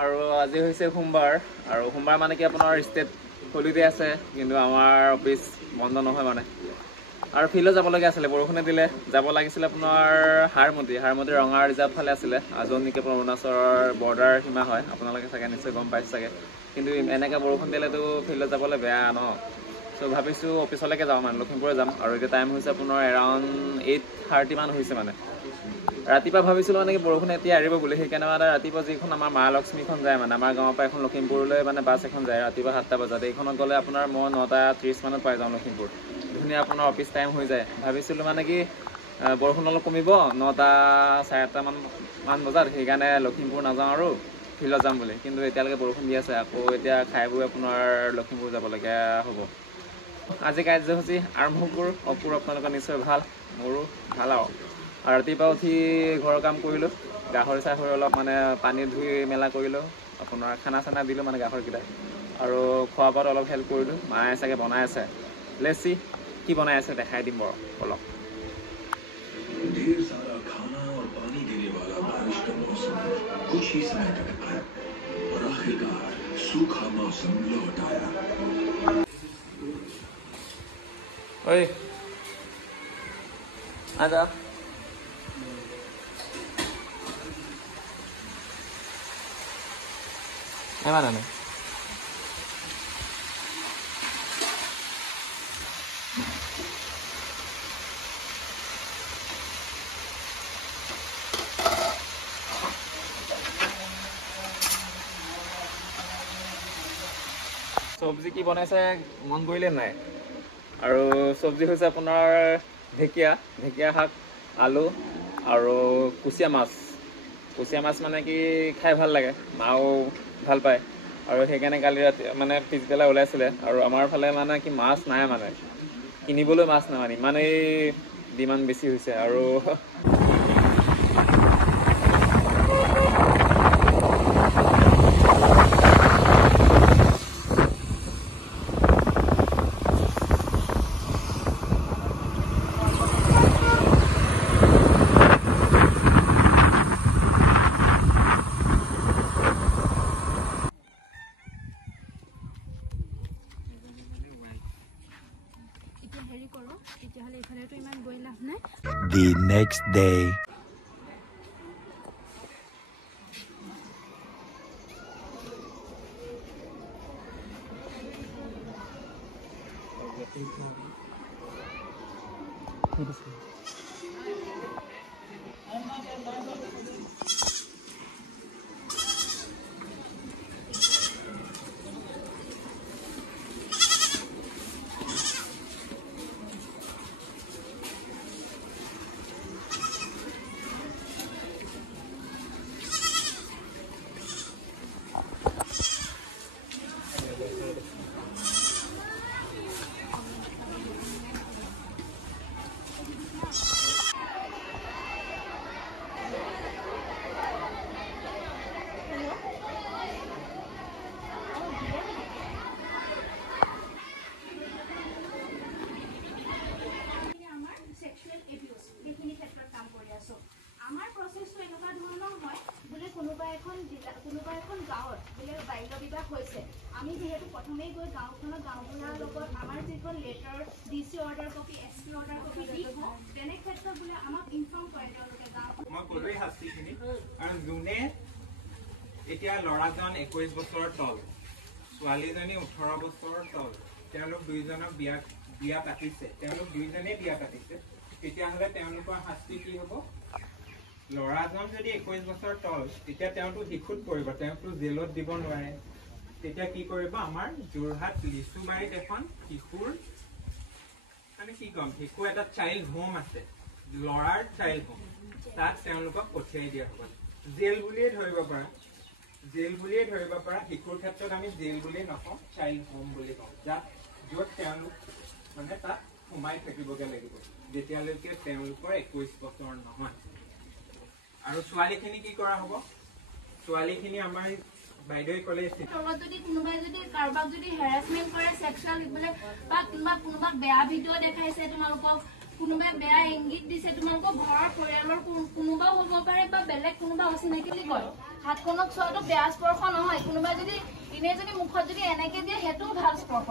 আৰু আজি হৈছে সোমবাৰ আৰু সোমবাৰ মানে কি আপোনাৰ ষ্টেট হলিডে আছে কিন্তু আমাৰ অফিচ বন্ধ নহয় মানে আৰু ফিল্ডত যাবলগীয়া আছিলে বৰষুণে দিলে যাব লাগিছিলে আপোনাৰ হাৰমতি ৰঙা ৰিজাৰ্ভ ফালে আছিলে আজনী নেকি আপোনাৰ অৰুণাচলৰ বৰ্ডাৰ সীমা হয় আপোনালোকে চাগে নিশ্চয় গম পাইছে চাগে কিন্তু এনেকৈ বৰষুণ দিলেতো ফিল্ডত যাবলৈ বেয়া ন চ' ভাবিছোঁ অফিচলৈকে যাওঁ মানে লখিমপুৰ যাম আৰু এতিয়া টাইম হৈছে আপোনাৰ এৰাউণ্ড 8:30 মান হৈছে মানে ৰাতিপুৱা ভাবিছিলোঁ মানে কি বৰষুণ এতিয়া এৰিব বুলি সেইকাৰণে মানে ৰাতিপুৱা যিখন আমাৰ মা লক্ষ্মীখন যায় মানে আমাৰ গাঁৱৰ পৰা এখন লখিমপুৰলৈ মানে বাছ এখন যায় ৰাতিপুৱা 7টা বজাত এইখনত গ'লে আপোনাৰ মই 9:30 মানত পাই যাওঁ লখিমপুৰ ধুনীয়া আপোনাৰ অফিচ টাইম হৈ যায় ভাবিছিলোঁ মানে কি বৰষুণ অলপ কমিব 9:30 মান বজাত সেইকাৰণে লখিমপুৰ নাযাওঁ আৰু ফিল্ডত যাম বুলি কিন্তু এতিয়ালৈকে বৰষুণ দি আছে আকৌ এতিয়া খাই বৈ আপোনাৰ লখিমপুৰ যাবলগীয়া হ'ব আজি কাৰ্যসূচী আৰম্ভ কৰোঁ আপোনালোকৰ নিশ্চয় ভাল মোৰো ভাল আৰু ৰাতিপুৱা উঠি ঘৰৰ কাম কৰিলোঁ গাহৰি চাহৰি অলপ মানে পানী ধুই মেলা কৰিলোঁ আপোনাৰ খানা চানা দিলোঁ মানে গাহৰিকেইটাক আৰু খোৱা বোৱাত অলপ হেল্প কৰিলোঁ মায়ে চাগে বনাই আছে লেচি কি বনাই আছে দেখাই দিম বাৰু অলপ ঐ আজা Mana nih? চব্জি কি বনাইছে মন কৰিলে নাই আৰু চব্জি হৈছে আপোনাৰ ঢেকীয়া শাক আলু আৰু কুচিয়া মাছ মানে কি খাই ভাল লাগে মাও ভাল পায় আৰু সেইকাৰণে কালি ৰাতি মানে পিছবেলা ওলাইছিলে আৰু আমাৰ ফালে মানে কি মাছ নাই মানে কিনিবলৈ মাছ নাই মানে ইমানেই ডিমাণ্ড বেছি হৈছে আৰু The next day. আমি যেহেতু প্ৰথমেই গৈ গাঁওখনৰ গাঁওবুঢ়াৰ লগত আমাৰ যিখন letter DC order copy SP order copy দি তেনে ক্ষেত্ৰত বোলে আমাক ইনফৰ্ম কৰে তেওঁলোকে গাঁওখন মই ক'লোই শাস্তিখিনি আৰু যোনে এতিয়া ল'ৰাজন 21 বছৰৰ তল ছোৱালীজনী 18 বছৰৰ তল তেওঁলোক দুইজনক বিয়া পাতিছে তেওঁলোক দুইজনেই বিয়া পাতিছে তেতিয়াহ'লে তেওঁলোকৰ শাস্তি কি হ'ব ল'ৰাজন যদি 21 বছৰ তল তেতিয়া তেওঁটো শিশুত পৰিব তেওঁটো জেলত দিব নোৱাৰে তেতিয়া কি কৰিব আমাৰ যোৰহাট লিচুবাৰীত এখন শিশুৰ মানে কি কম শিশু এটা চাইল্ড হোম আছে ল'ৰাৰ চাইল্ড হোম তাত তেওঁলোকক পঠিয়াই দিয়া হ'ব জেল বুলিয়ে ধৰিব পাৰা শিশুৰ ক্ষেত্ৰত আমি জেল বুলি নকওঁ চাইল্ড হোম বুলি কওঁ য'ত তেওঁলোক মানে তাত সোমাই থাকিবগে লাগিব যেতিয়ালৈকে তেওঁলোকৰ 21 বছৰ নহয় আৰু ছোৱালীখিনি কি কৰা হ'ব ছোৱালীখিনি আমাৰ বাইদেউই ক'লে যদি কোনোবাই যদি কাৰোবাক যদি হেৰাসমেন্ট কৰে সেক্সুৱেল বলে বা কোনোবাক বেয়া ভিডিঅ' দেখাইছে তোমালোকক কোনোবাই বেয়া ইংগিত দিছে তোমালোকৰ ঘৰৰ পৰিয়ালৰ কোনোবাও হ'ব পাৰে বা বেলেগ কোনোবা অচিনাকি বুলি কয় হাতখনক চোৱাটো বেয়া স্পৰ্শ নহয় কোনোবাই যদি ইনে যদি মুখত যদি এনেকে দিয়ে সেইটোও ভাল স্পৰ্শ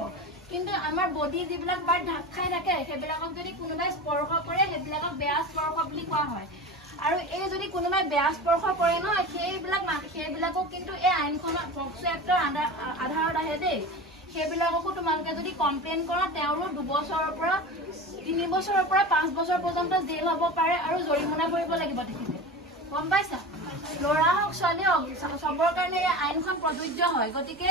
কিন্তু আমাৰ বডি যিবিলাক পাৰ্ট ঢাক খাই থাকে সেইবিলাকক যদি কোনোবাই স্পৰ্শ কৰে সেইবিলাকক বেয়া স্পৰ্শ বুলি কোৱা হয় আৰু এই যদি কোনোবাই বেয়া স্পৰ্শ কৰে নহয় সেইবিলাকো কিন্তু এই আইনখনৰ পক্সো এক্টৰ আধাৰত আহে দেই সেইবিলাককো তোমালোকে যদি কমপ্লেইন কৰা তেওঁৰো 2 বছৰৰ পৰা 3 বছৰৰ পৰা 5 বছৰ পৰ্যন্ত জেল হ'ব পাৰে আৰু জৰিমনা ভৰিব লাগিব তেখেতে গম পাইছা ল'ৰা হওক ছোৱালী হওক চবৰ কাৰণে এই আইনখন প্ৰযোজ্য হয় গতিকে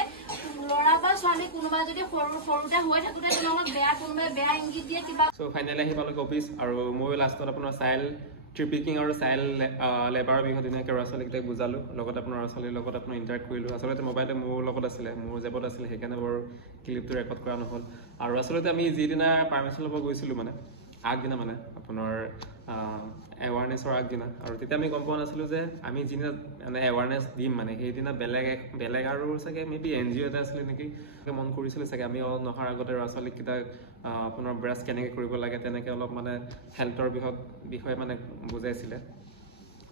ল'ৰা বা ছোৱালী কোনোবা যদি সৰুতে হৈ থাকোঁতে তোমালোক কোনোবাই বেয়া ইংগিত দিয়ে কিবা সো ফাইনেলি আহি পালোঁ অফিচ আৰু মই লাষ্টত আপোনাৰ চাইল্ড ট্ৰেফিকিং আৰু চাইল্ড লেবাৰৰ বিষয়ে ধুনীয়াকৈ ল'ৰা ছোৱালীকেইটাক বুজালোঁ লগত আপোনাৰ ল'ৰা ছোৱালীৰ লগত আপোনাৰ ইণ্টাৰেক্ট কৰিলোঁ আচলতে মোবাইলটো মোৰ লগত আছিলে মোৰ জেপত আছিলে সেইকাৰণে বাৰু ক্লিপটো ৰেকৰ্ড কৰা নহ'ল আৰু আচলতে আমি যিদিনা পাৰ্মিশ্যন ল'ব গৈছিলোঁ মানে আগদিনা মানে আপোনাৰ এৱাৰনেছৰ আগদিনা আৰু তেতিয়া আমি গম পোৱা নাছিলোঁ যে আমি যিদিনা মানে এৱাৰনেছ দিম মানে সেইদিনা বেলেগ আৰু চাগে মেবি NGO এটা আছিলে নেকি মন কৰিছিলে চাগে আমি নহাৰ আগতে ল'ৰা ছোৱালীকেইটাক আপোনাৰ ব্ৰাছ কেনেকৈ কৰিব লাগে তেনেকৈ অলপ মানে হেল্থৰ বিষয়ে মানে বুজাইছিলে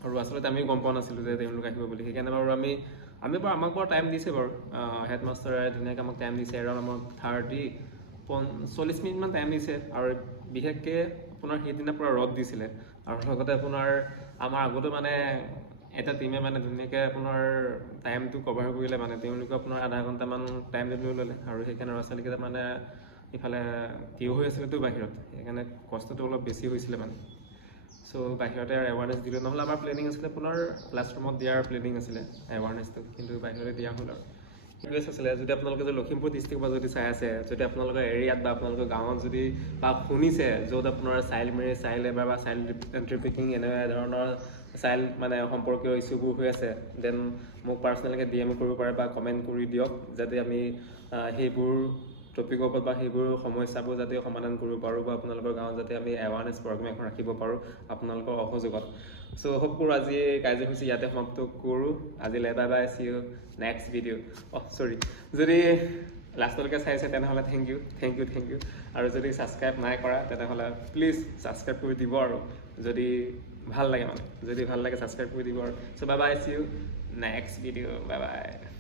আৰু আচলতে আমি গম পোৱা নাছিলোঁ যে তেওঁলোক আহিব বুলি সেইকাৰণে বাৰু আমি বাৰু আমাক বাৰু টাইম দিছে বাৰু হেডমাষ্টাৰে ধুনীয়াকৈ আমাক টাইম দিছে এৰাউণ্ড আমাক 40 মিনিটমান টাইম দিছে আৰু বিশেষকৈ আপোনাৰ সেইদিনা পূৰা ৰ'দ দিছিলে আৰু লগতে আপোনাৰ আমাৰ আগতো মানে এটা টিমে মানে ধুনীয়াকৈ আপোনাৰ টাইমটো কভাৰ কৰিলে মানে তেওঁলোকে আপোনাৰ আধা ঘণ্টামান টাইম লৈ ল'লে আৰু সেইকাৰণে ল'ৰা ছোৱালীকেইটা মানে ইফালে থিয় হৈ আছিলেতো বাহিৰত সেইকাৰণে কষ্টটো অলপ বেছি হৈছিলে মানে চ' বাহিৰতে এৱাৰনেছ দিলোঁ নহ'লে আমাৰ প্লেনিং আছিলে আপোনাৰ ক্লাছৰুমত দিয়াৰ প্লেনিং আছিলে এৱাৰনেছটো কিন্তু বাহিৰতে দিয়া হ'ল আৰু ৰিকুৱেষ্ট আছিলে যদি আপোনালোকে যদি লখিমপুৰ ডিষ্ট্ৰিক্টৰ পৰা যদি চাই আছে যদি আপোনালোকৰ এৰিয়াত বা আপোনালোকৰ গাঁৱত যদি বা শুনিছে য'ত আপোনাৰ চাইল্ড মেৰেজ চাইল্ড লেবাৰ বা চাইল্ড ট্ৰেফিকিং এনেকুৱা ধৰণৰ চাইল্ড মানে সম্পৰ্কীয় ইছ্যুবোৰ হৈ আছে দেন মোক পাৰ্চনেলকৈ DM কৰিব পাৰে বা কমেণ্ট কৰি দিয়ক যাতে আমি সেইবোৰ টপিকৰ ওপৰত বা সেইবোৰ সমস্যাবোৰ যাতে সমাধান কৰিব পাৰোঁ বা আপোনালোকৰ গাঁৱত যাতে আমি এৱাৰনেছ প্ৰগ্ৰেম এখন ৰাখিব পাৰোঁ আপোনালোকৰ অসযোগত চ' হোপ কৰোঁ আজি কাৰ্যসূচী ইয়াতে সমাপ্ত কৰোঁ আজিলৈ bye bye see you next video' চৰি যদি লাষ্টলৈকে চাইছে তেনেহ'লে থেংক ইউ আৰু যদি ছাবস্ক্ৰাইব নাই কৰা তেনেহ'লে প্লিজ ছাবস্ক্ৰাইব কৰি দিব আৰু যদি ভাল লাগে ছাবস্ক্ৰাইব কৰি দিব আৰু so' bye bye see you next video' bye by